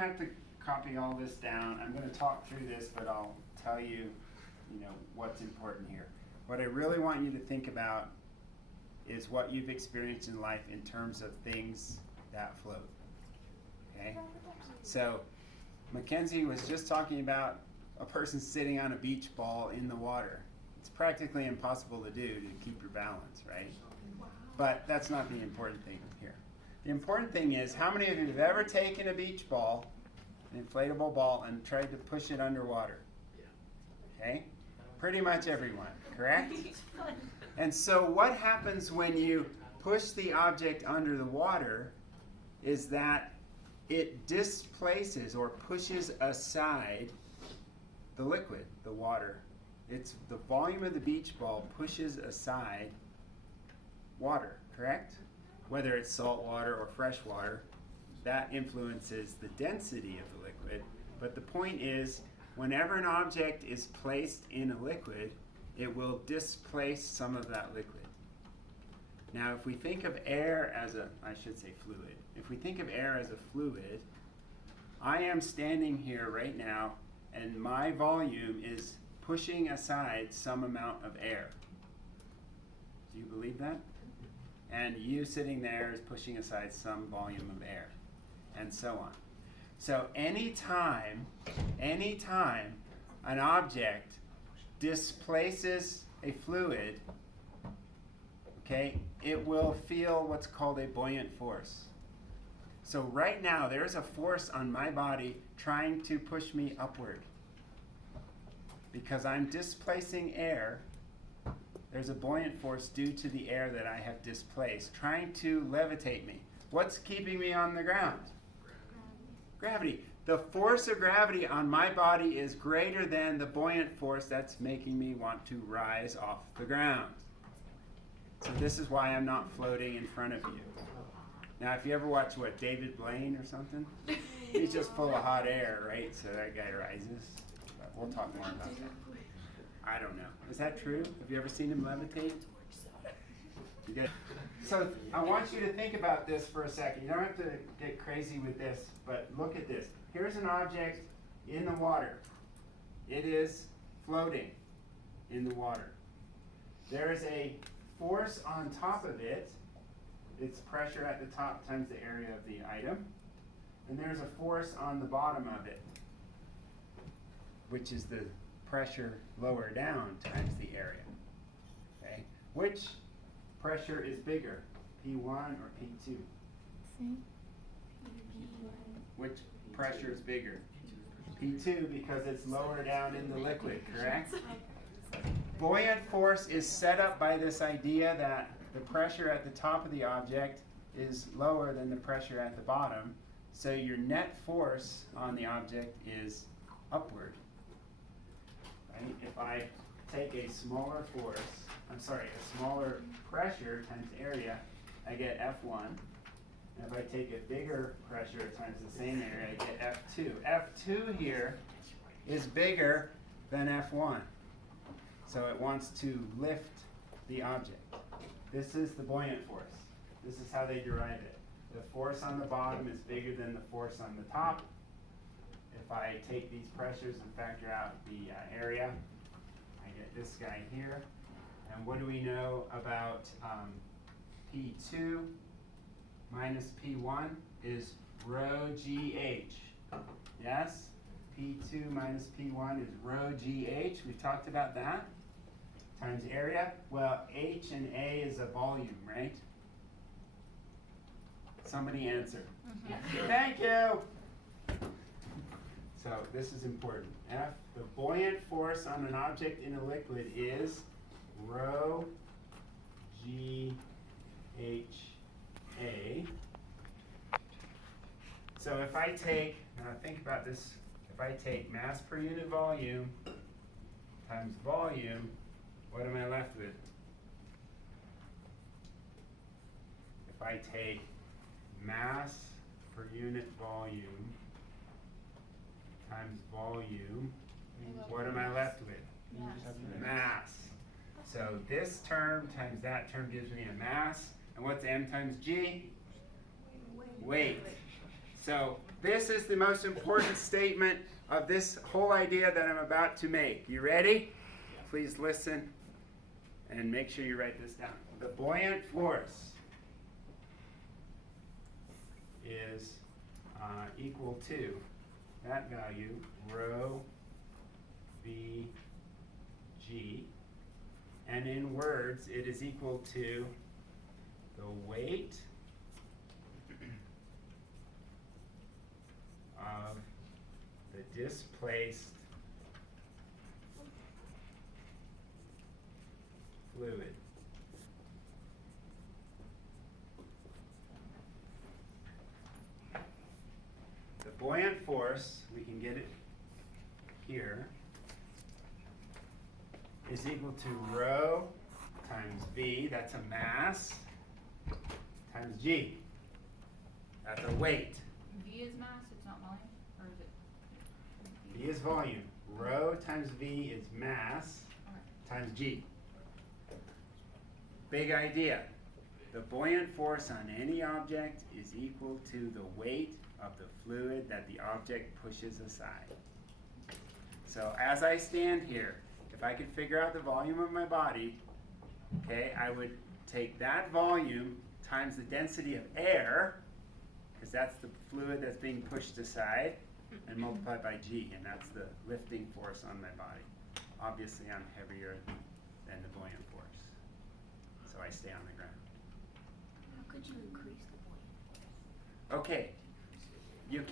don't have to copy all this down. I'm going to talk through this, but I'll tell you, what's important here. What I really want you to think about is what you've experienced in life in terms of things that float. Okay? So, Mackenzie was just talking about a person sitting on a beach ball in the water. It's practically impossible to do to keep your balance, right? But that's not the important thing here. The important thing is, how many of you have ever taken a beach ball, an inflatable ball, and tried to push it underwater? Okay? Pretty much everyone, correct? And so what happens when you push the object under the water is that it displaces or pushes aside the liquid, the water. It's the volume of the beach ball pushes aside water, correct? Whether it's salt water or fresh water, that influences the density of the liquid. But the point is, whenever an object is placed in a liquid, it will displace some of that liquid. Now, if we think of air as fluid. If we think of air as a fluid, I am standing here right now, and my volume is pushing aside some amount of air. Do you believe that? And you sitting there is pushing aside some volume of air, and so on. So anytime an object displaces a fluid, okay, it will feel what's called a buoyant force. So right now, there's a force on my body trying to push me upward. Because I'm displacing air, there's a buoyant force due to the air that I have displaced, trying to levitate me. What's keeping me on the ground? Gravity. The force of gravity on my body is greater than the buoyant force that's making me want to rise off the ground. So this is why I'm not floating in front of you. Now, if you ever watch, David Blaine or something? He's just full of hot air, right? So that guy rises. But we'll talk more about that. I don't know. Is that true? Have you ever seen him levitate? You good? So I want you to think about this for a second. You don't have to get crazy with this, but look at this. Here's an object in the water. It is floating in the water. There is a force on top of it. It's pressure at the top times the area of the item. And there's a force on the bottom of it, which is the pressure lower down times the area. Okay? Which pressure is bigger, P1 or P2? Which pressure is bigger? P2, because it's lower down in the liquid, correct? Buoyant force is set up by this idea that the pressure at the top of the object is lower than the pressure at the bottom, so your net force on the object is upward. Right? If I take a smaller pressure times area, I get F1. And if I take a bigger pressure times the same area, I get F2. F2 here is bigger than F1. So it wants to lift the object. This is the buoyant force. This is how they derive it. The force on the bottom is bigger than the force on the top. If I take these pressures and factor out the area, I get this guy here. And what do we know about P2 minus P1 is rho GH. Yes? P2 minus P1 is rho GH. We talked about that. Times area. Well, H and A is a volume, right? Somebody answer. Thank you. So this is important. F, the buoyant force on an object in a liquid is rho GHA. So if I take, now think about this, if I take mass per unit volume times volume, what am I left with? If I take mass per unit volume times volume, what am I left with? Mass. So this term times that term gives me a mass. And what's m times g? Weight. So This is the most important statement of this whole idea that I'm about to make. You ready? Please listen and make sure you write this down. The buoyant force is equal to that value, rho v g, and in words it is equal to the weight of the displaced fluid. The buoyant force, we can get it here, is equal to rho times v, that's a mass, times g. That's a weight. V is mass, it's not volume? Or is it? V is volume. Rho times v is mass times g. Big idea. The buoyant force on any object is equal to the weight of the fluid that the object pushes aside. So as I stand here, if I could figure out the volume of my body, okay, I would take that volume times the density of air, because that's the fluid that's being pushed aside, and multiply by g, and that's the lifting force on my body. Obviously, I'm heavier than the buoyant force, so I stay on the ground. How could you increase the buoyant force? Okay, you